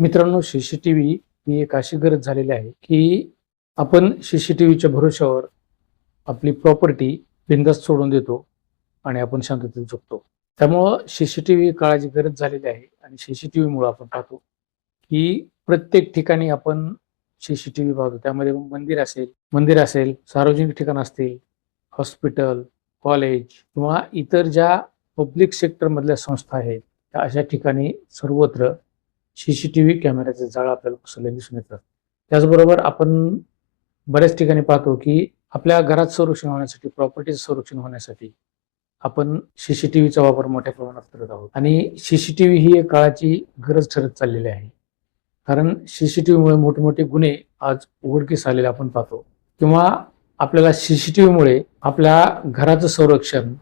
मित्रांनो C C T V ही एक अशी गरज झालेली आहे की आपण शीशी टी व्हीच्या भरोश्यावर आपली प्रॉपर्टी बिंदास्त सोडून देतो आणि आपण शांततेत झोपतो त्यामुळं शी टी व्ही काळाची गरज झालेली आहे आणि सी सी टी व्हीमुळं आपण पाहतो की प्रत्येक ठिकाणी आपण शीशी टी व्ही पाहतो. त्यामध्ये मंदिर असेल मंदिर असेल सार्वजनिक ठिकाण असतील हॉस्पिटल कॉलेज किंवा इतर ज्या पब्लिक सेक्टरमधल्या संस्था आहेत त्या अशा ठिकाणी सर्वत्र सीसीटीव्ही कॅमेऱ्याचे जाळ आपल्याला कुसरले दिसून येतात. त्याचबरोबर आपण बऱ्याच ठिकाणी पाहतो की आपल्या घरात संरक्षण होण्यासाठी प्रॉपर्टीचं संरक्षण होण्यासाठी आपण सीसीटीव्हीचा वापर मोठ्या प्रमाणात करत आहोत. आणि सीसीटीव्ही ही एक काळाची गरज ठरत चाललेली आहे. कारण सीसीटीव्हीमुळे मोठे मोठे गुन्हे आज उघडकीस आलेले आपण पाहतो. किंवा आपल्याला सीसीटीव्हीमुळे आपल्या घराचं संरक्षण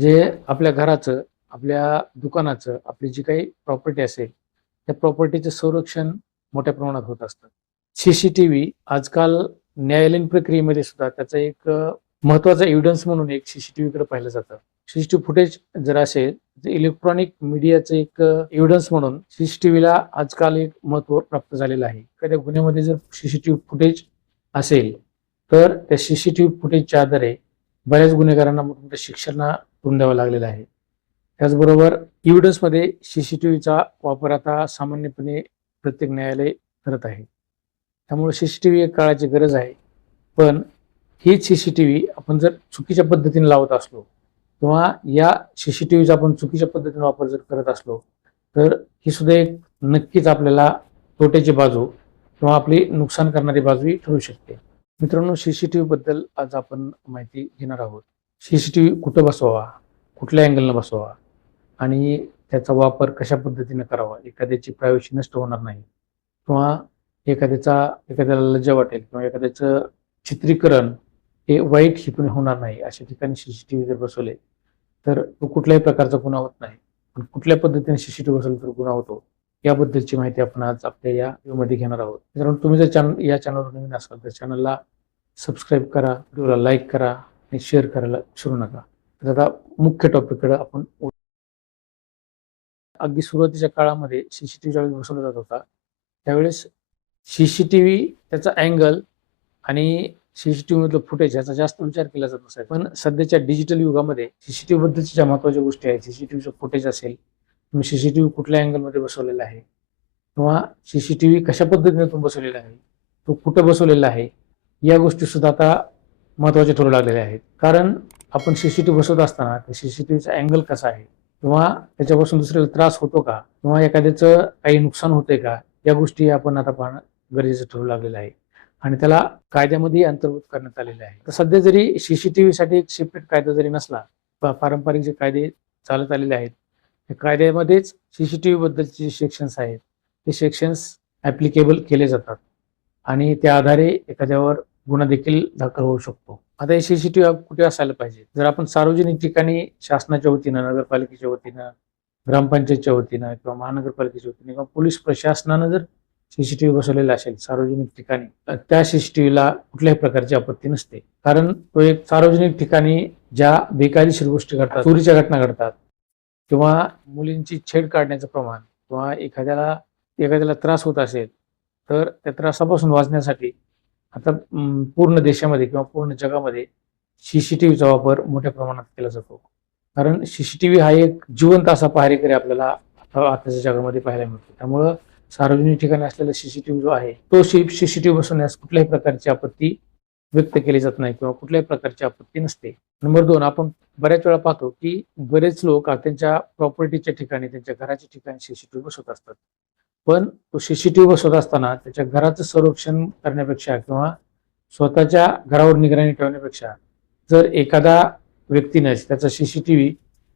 जे आपल्या घराचं आपल्या दुकानाचं आपली जी काही प्रॉपर्टी असेल त्या प्रॉपर्टीचं संरक्षण मोठ्या प्रमाणात होत असतं. सीसीटीव्ही आजकाल न्यायालयीन प्रक्रियेमध्ये सुद्धा त्याचा एक महत्त्वाचा एव्हिडन्स म्हणून एक सीसीटीव्हीकडे पाहिलं जातं. सीसीटीव्ही फुटेज जर असेल तर इलेक्ट्रॉनिक मीडियाचं एक एव्हिडन्स म्हणून सीसीटीव्हीला आजकाल एक महत्त्व प्राप्त झालेलं आहे. एखाद्या गुन्ह्यामध्ये जर सीसीटीव्ही फुटेज असेल तर त्या सीसीटीव्ही फुटेजच्या आधारे बऱ्याच गुन्हेगारांना मोठमोठ्या शिक्षांना तोंड द्यावं लागलेलं आहे. त्याचबरोबर इविडन्समध्ये सी सी टी व्हीचा वापर आता सामान्यपणे प्रत्येक न्यायालय करत आहे. त्यामुळे सी सी टी व्ही एक काळाची गरज आहे. पण हीच व्ही आपण जर चुकीच्या पद्धतीने लावत असलो किंवा या सी सी टी व्हीचा आपण चुकीच्या पद्धतीने वापर जर करत असलो तर ही सुद्धा एक नक्कीच आपल्याला तोट्याची बाजू किंवा आपली नुकसान करणारी बाजू ठरू शकते. मित्रांनो सी सी टी बद्दल आज आपण माहिती घेणार आहोत. सी सी टी व्ही कुठं बसवावा? कुठल्या अँगलनं बसवावा? आणि त्याचा वापर कशा पद्धतीने करावा? एखाद्याची प्रायव्हसी नष्ट होणार नाही. किंवा एखाद्याचा एखाद्याला लज्जा वाटेल किंवा एखाद्याचं चित्रीकरण हे वाईट शिकून होणार नाही अशा ठिकाणी सीसीटीव्ही जर बसवले तर तो कुठल्याही प्रकारचा गुन्हा होत नाही. पण कुठल्या पद्धतीने सीसीटीव्ही बसवला तर गुन्हा होतो याबद्दलची माहिती आपण आज आपल्या या व्हिडिओमध्ये घेणार आहोत. कारण तुम्ही जर चॅनल या चॅनलवर नवीन असाल तर चॅनलला सबस्क्राईब करा व्हिडिओला लाईक करा आणि शेअर करायला विसरू नका. तर आता मुख्य टॉपिककडे आपण अगदी सुरुवातीच्या काळामध्ये सीसीटीव्ही ज्यावेळेस बसवला जात होता. त्यावेळेस सीसीटीव्ही त्याचा अँगल आणि सीसीटीव्ही मधलं फुटेज याचा जास्त विचार केला जात नसायचा. पण सध्याच्या डिजिटल युगामध्ये सीसीटीव्ही बद्दलच्या ज्या महत्त्वाच्या गोष्टी आहेत सीसीटीव्हीचं फुटेज असेल किंवा सीसीटीव्ही कुठल्या अँगलमध्ये बसवलेला आहे किंवा सीसीटीव्ही कशा पद्धतीने तुम्ही बसवलेला आहे तो कुठं बसवलेला आहे या गोष्टी सुद्धा आता महत्त्वाच्या ठरू लागलेल्या आहेत. कारण आपण सीसीटीव्ही बसवत असताना त्या सीसीटीव्हीचा अँगल कसा आहे किंवा त्याच्यापासून दुसऱ्याला त्रास होतो का? किंवा एखाद्याचं काही नुकसान होतंय का? या गोष्टी आपण आता पाहणं गरजेचं ठरू लागलेलं आहे. आणि त्याला कायद्यामध्ये अंतर्भूत करण्यात आलेले आहे. तर सध्या जरी सीसीटीव्ही साठी एक सेपरेट कायदा जरी नसला पारंपरिक जे कायदे चालत आलेले आहेत त्या कायद्यामध्येच सीसीटीव्ही बद्दलचे जे सेक्शन्स आहेत ते सेक्शन्स ॲप्लिकेबल केले जातात. आणि त्या आधारे एखाद्यावर गुन्हा देखील दाखल होऊ शकतो. आता हे सीसीटीव्ही कुठे असायला पाहिजे? जर आपण सार्वजनिक ठिकाणी शासनाच्या वतीनं नगरपालिकेच्या वतीनं ग्रामपंचायतच्या वतीनं किंवा महानगरपालिकेच्या वतीनं किंवा पोलीस प्रशासनानं जर सीसीटीव्ही बसवलेला असेल सार्वजनिक ठिकाणी त्या सीसीटीव्हीला कुठल्याही प्रकारची आपत्ती नसते. कारण तो एक सार्वजनिक ठिकाणी ज्या बेकायदेशीर गोष्टी घडतात चोरीच्या घटना घडतात किंवा मुलींची छेड काढण्याचं प्रमाण किंवा एखाद्याला एखाद्याला त्रास होत असेल तर त्या त्रासापासून वाचण्यासाठी आता पूर्ण देशामध्ये किंवा पूर्ण जगामध्ये सीसीटीव्हीचा वापर मोठ्या प्रमाणात केला जातो. कारण सीसीटीव्ही हा एक जिवंत असा पहारेकरी आपल्याला आताच्या जगामध्ये पाहायला मिळतो. त्यामुळं सार्वजनिक ठिकाणी असलेला सीसीटीव्ही जो आहे तो सीसीटीव्ही बसवण्यास कुठल्याही प्रकारची आपत्ती व्यक्त केली जात नाही किंवा कुठल्याही प्रकारची आपत्ती नसते. नंबर दोन आपण बऱ्याच वेळा पाहतो की बरेच लोक त्यांच्या प्रॉपर्टीच्या ठिकाणी त्यांच्या घराच्या ठिकाणी सीसीटीव्ही बसवत असतात. पण तो सीसीटीव्ही बसवत असताना त्याच्या घराचं संरक्षण करण्यापेक्षा किंवा स्वतःच्या घरावर निगराणी ठेवण्यापेक्षा जर एखादा व्यक्तीने त्याचा सीसीटीव्ही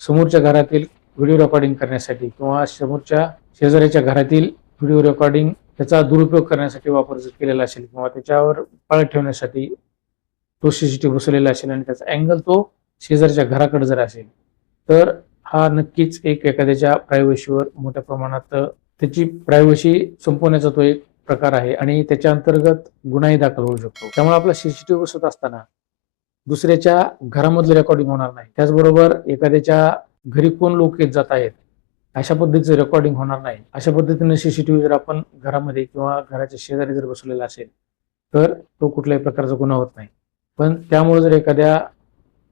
समोरच्या घरातील व्हिडिओ रेकॉर्डिंग करण्यासाठी किंवा समोरच्या शेजाऱ्याच्या घरातील व्हिडिओ रेकॉर्डिंग त्याचा दुरुपयोग करण्यासाठी वापर जर केलेला असेल किंवा त्याच्यावर पाळत ठेवण्यासाठी तो सीसीटीव्ही बसवलेला असेल आणि त्याचा अँगल तो शेजारच्या घराकडे जर असेल तर हा नक्कीच एक एखाद्याच्या प्रायव्हसीवर मोठ्या प्रमाणात त्याची प्रायव्हसी संपवण्याचा तो एक प्रकार आहे आणि त्याच्या अंतर्गत गुन्हाही दाखल होऊ शकतो. त्यामुळे आपला सीसीटीव्ही बसत असताना दुसऱ्याच्या घरामधलं रेकॉर्डिंग होणार नाही. त्याचबरोबर एखाद्याच्या घरी कोण लोक येत जात आहेत अशा पद्धतीचं रेकॉर्डिंग होणार नाही. अशा पद्धतीने सीसीटीव्ही जर आपण घरामध्ये किंवा घराच्या शेजारी जर बसवलेला असेल तर तो कुठल्याही प्रकारचा गुन्हा होत नाही. पण त्यामुळे जर एखाद्या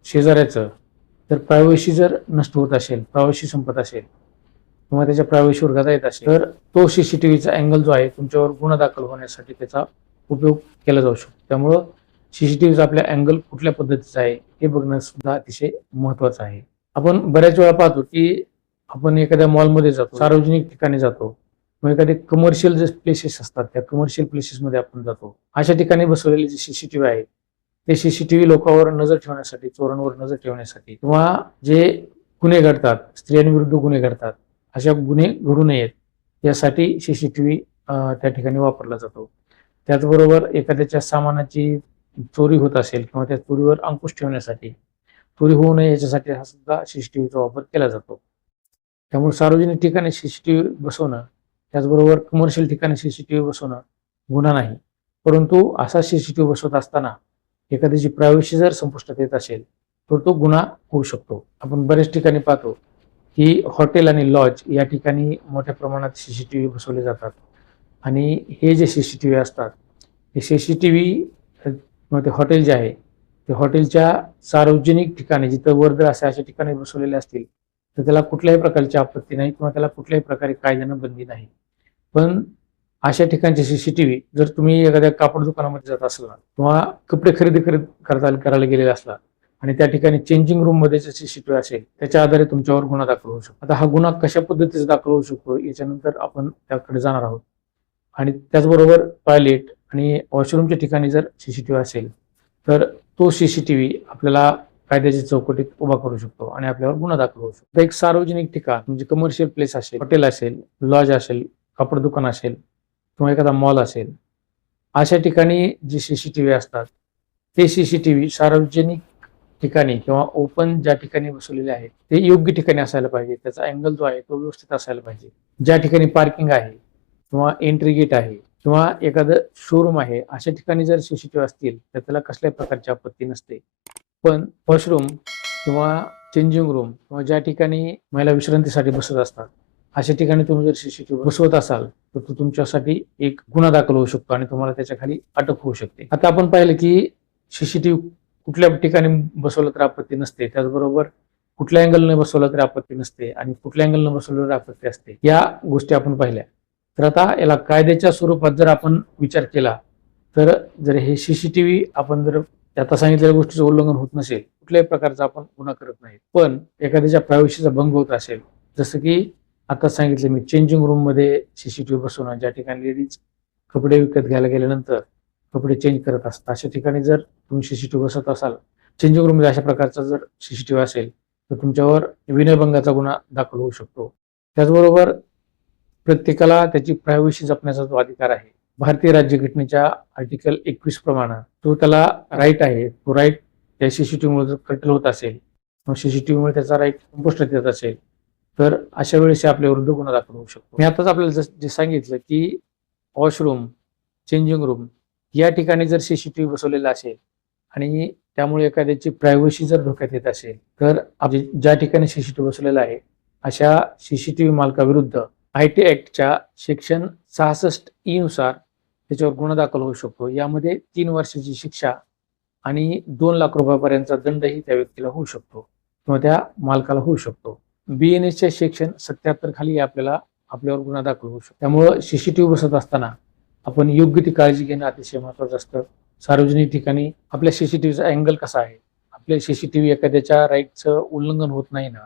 शेजाऱ्याचं तर प्रायव्हसी जर नष्ट होत असेल प्रायव्हसी संपत असेल किंवा त्याच्या प्रवेश वर्गात येत असेल तर तो सीसीटीव्हीचा अँगल जो आहे तुमच्यावर गुन्हा दाखल होण्यासाठी त्याचा उपयोग केला जाऊ शकतो. त्यामुळं सीसीटीव्हीचा आपल्या अँगल कुठल्या पद्धतीचा आहे हे बघणं सुद्धा अतिशय महत्वाचं आहे. आपण बऱ्याच वेळा पाहतो की आपण एखाद्या मॉलमध्ये जातो सार्वजनिक ठिकाणी जातो मग एखादे कमर्शियल जे प्लेसेस असतात त्या कमर्शियल प्लेसेसमध्ये आपण जातो. अशा ठिकाणी बसवलेले जे सीसीटीव्ही आहे ते सीसीटीव्ही लोकांवर नजर ठेवण्यासाठी चोरांवर नजर ठेवण्यासाठी किंवा जे गुन्हे घडतात स्त्रियांविरुद्ध गुन्हे घडतात अशा गुन्हे घडू नयेत यासाठी सी सी टी व्ही त्या ठिकाणी वापरला जातो. त्याचबरोबर एखाद्याच्या सामानाची चोरी होत असेल किंवा त्या चोरीवर अंकुश ठेवण्यासाठी चोरी होऊ नये याच्यासाठी हा सुद्धा सी सी टी व्हीचा वापर केला जातो. त्यामुळे सार्वजनिक ठिकाणी सी सी टी व्ही बसवणं त्याचबरोबर कमर्शियल ठिकाणी सी सी टी व्ही बसवणं गुन्हा नाही. परंतु असा सी सी टी व्ही बसवत असताना एखाद्याची प्रायव्हसी जर संपुष्टात येत असेल तर तो गुन्हा होऊ शकतो. आपण बऱ्याच ठिकाणी पाहतो की हॉटेल आणि लॉज या ठिकाणी मोठ्या प्रमाणात सी सी टी व्ही बसवले जातात. आणि हे जे सी सी टी व्ही असतात हे सीसीटीव्ही किंवा ते हॉटेल जे आहे ते हॉटेलच्या सार्वजनिक ठिकाणी जिथं वर्दळ असे अशा ठिकाणी बसवलेले असतील तर त्याला कुठल्याही प्रकारची आपत्ती नाही किंवा त्याला कुठल्याही प्रकारे कायद्यानं बंदी नाही. पण अशा ठिकाणचे व्ही जर तुम्ही एखाद्या कापड दुकानामध्ये जात असला किंवा कपडे खरेदी करत करता करायला गेलेला असला आणि त्या ठिकाणी चेंजिंग रूममध्ये जे सीसीटीव्ही असेल त्याच्या आधारे तुमच्यावर गुन्हा दाखल होऊ शकतो. आता हा गुन्हा कशा पद्धतीचा दाखल होऊ शकतो याच्यानंतर आपण त्याकडे जाणार आहोत. आणि त्याचबरोबर टॉयलेट आणि वॉशरूमच्या ठिकाणी जर सीसीटीव्ही असेल तर तो सीसीटीव्ही आपल्याला कायद्याच्या चौकटीत उभा करू शकतो आणि आपल्यावर गुन्हा दाखल होऊ शकतो. एक सार्वजनिक ठिकाण म्हणजे कमर्शियल प्लेस असेल हॉटेल असेल लॉज असेल कापड दुकान असेल किंवा एखादा मॉल असेल अशा ठिकाणी जे सीसीटीव्ही असतात ते सीसीटीव्ही सार्वजनिक ठिकाणी किंवा ओपन ज्या ठिकाणी बसवलेले आहेत ते योग्य ठिकाणी असायला पाहिजे. त्याचा अँगल जो आहे तो व्यवस्थित असायला पाहिजे. ज्या ठिकाणी पार्किंग आहे किंवा एंट्री गेट आहे किंवा एखादं शोरूम आहे अशा ठिकाणी जर सीसीटीव्ही असतील तर त्याला कसल्याही प्रकारची आपत्ती नसते. पण वॉशरूम किंवा चेंजिंग रूम किंवा ज्या ठिकाणी महिला विश्रांतीसाठी बसत असतात अशा ठिकाणी तुम्ही जर सीसीटीव्ही बसवत असाल तर तो तुमच्यासाठी एक गुन्हा दाखल होऊ शकतो आणि तुम्हाला त्याच्याखाली अटक होऊ शकते. आता आपण पाहिलं की सीसीटीव्ही कुठल्या ठिकाणी बसवलं तर आपत्ती नसते. त्याचबरोबर कुठल्या अँगलने बसवलं तरी आपत्ती नसते आणि कुठल्या अँगलने बसवलं तरी आपत्ती असते. या गोष्टी आपण पाहिल्या. तर आता याला कायद्याच्या स्वरूपात जर आपण विचार केला तर जर हे सीसीटीव्ही आपण जर आता सांगितलेल्या गोष्टीचं उल्लंघन होत नसेल कुठल्याही प्रकारचा आपण गुन्हा करत नाही. पण एखाद्याच्या प्रायव्हसीचा भंग होत असेल जसं की आता सांगितलं मी चेंजिंग रूममध्ये सीसीटीव्ही बसवणं ज्या ठिकाणी लेडीज कपडे विकत घ्यायला गेल्यानंतर कपडे चेंज करत असतात. अशा ठिकाणी जर तुम्ही सीसीटीव्ही बसत असाल चेंजिंग रूममध्ये अशा प्रकारचा जर सीसीटीव्ही असेल तर तुमच्यावर विनयभंगाचा गुन्हा दाखल होऊ शकतो. त्याचबरोबर प्रत्येकाला त्याची प्रायव्हसी जपण्याचा जो अधिकार आहे भारतीय राज्यघटनेच्या आर्टिकल एकवीस प्रमाणे तो त्याला राईट आहे. तो राईट त्या सीसीटीव्हीमुळे जर कटल होत असेल मग सीसीटीव्हीमुळे त्याचा राईट संपुष्टात येत असेल तर अशा वेळेस आपल्या विरुद्ध गुन्हा दाखल होऊ शकतो. मी आताच आपल्याला जे सांगितलं की वॉशरूम चेंजिंग रूम या ठिकाणी जर सीसीटीव्ही बसवलेला असेल आणि त्यामुळे एखाद्याची प्रायव्हसी जर धोक्यात येत असेल तर ज्या ठिकाणी सीसीटीव्ही बसवलेला आहे अशा सीसीटीव्ही मालकाविरुद्ध आय टी ऍक्टच्या सेक्शन सहासष्ट ई नुसार त्याच्यावर गुन्हा दाखल होऊ शकतो. यामध्ये तीन वर्षाची शिक्षा आणि दोन लाख रुपयापर्यंतचा दंडही त्या व्यक्तीला होऊ शकतो किंवा त्या मालकाला होऊ शकतो. बी एन एसच्या सेक्शन सत्याहत्तर खाली आपल्याला आपल्यावर गुन्हा दाखल होऊ शकतो. त्यामुळं सीसीटीव्ही बसत असताना आपण योग्य ती काळजी घेणं अतिशय महत्वाचं असतं. सार्वजनिक ठिकाणी आपल्या सीसीटीव्हीचा अँगल कसा आहे? आपल्या सीसीटीव्ही एखाद्याच्या राईटचं उल्लंघन होत नाही ना?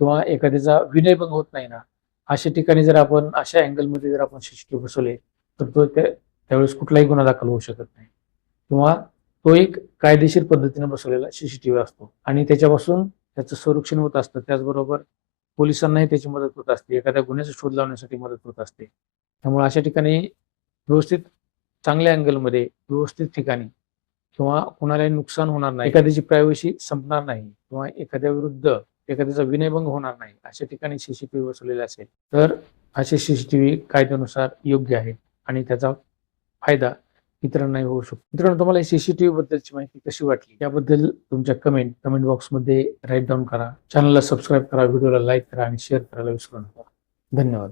किंवा एखाद्याचा विनयभंग होत नाही ना? अशा ठिकाणी जर आपण अशा अँगलमध्ये जर आपण सीसीटीव्ही बसवले तर तो त्यावेळेस कुठलाही गुन्हा दाखल होऊ शकत नाही. किंवा तो एक कायदेशीर पद्धतीने बसवलेला सीसीटीव्ही असतो. आणि त्याच्यापासून त्याचं संरक्षण होत असतं. त्याचबरोबर पोलिसांनाही त्याची मदत होत असते. एखाद्या गुन्ह्याचा शोध लावण्यासाठी मदत होत असते. त्यामुळे अशा ठिकाणी व्यवस्थित चांगल्या अँगलमध्ये व्यवस्थित ठिकाणी किंवा कुणालाही नुकसान होणार नाही एखाद्याची प्रायव्हसी संपणार नाही किंवा एखाद्या विरुद्ध एखाद्याचा विनयभंग होणार नाही अशा ठिकाणी सीसीटीव्ही बसवलेले असेल तर असे सीसीटीव्ही कायद्यानुसार योग्य आहेत आणि त्याचा फायदा इतरांनाही होऊ शकतो. मित्रांनो तुम्हाला सीसीटीव्ही बद्दलची माहिती कशी वाटली? याबद्दल तुमच्या कमेंट कमेंट बॉक्समध्ये राईट डाऊन करा. चॅनलला सबस्क्राईब करा व्हिडिओला लाईक करा आणि शेअर करायला विसरू नका. धन्यवाद.